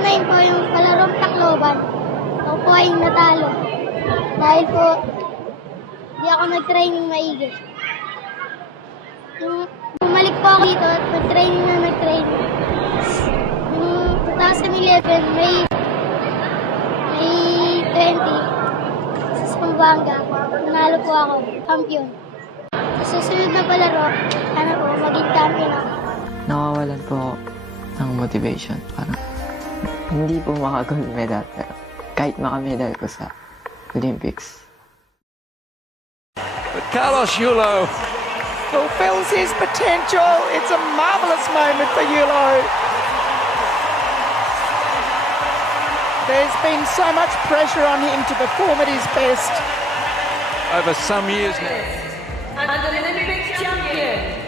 2009 po yung palarong Tacloban. Ako po ay natalo. Dahil po, di ako nag-training maigi. Yung bumalik po ako dito at nag-training. Yung 2011, May 20, sa Pampanga, nanalo po ako, champion. Sa susunod na palaro, sana po maging champion ako. Nawawalan po ako ng motivation. Parang hindi po maka-gold medal, pero kahit maka-medal ko sa Olympics. But Carlos Yulo fulfills his potential. It's a marvellous moment for Yulo. There's been so much pressure on him to perform at his best. over some years now. And the Olympic champion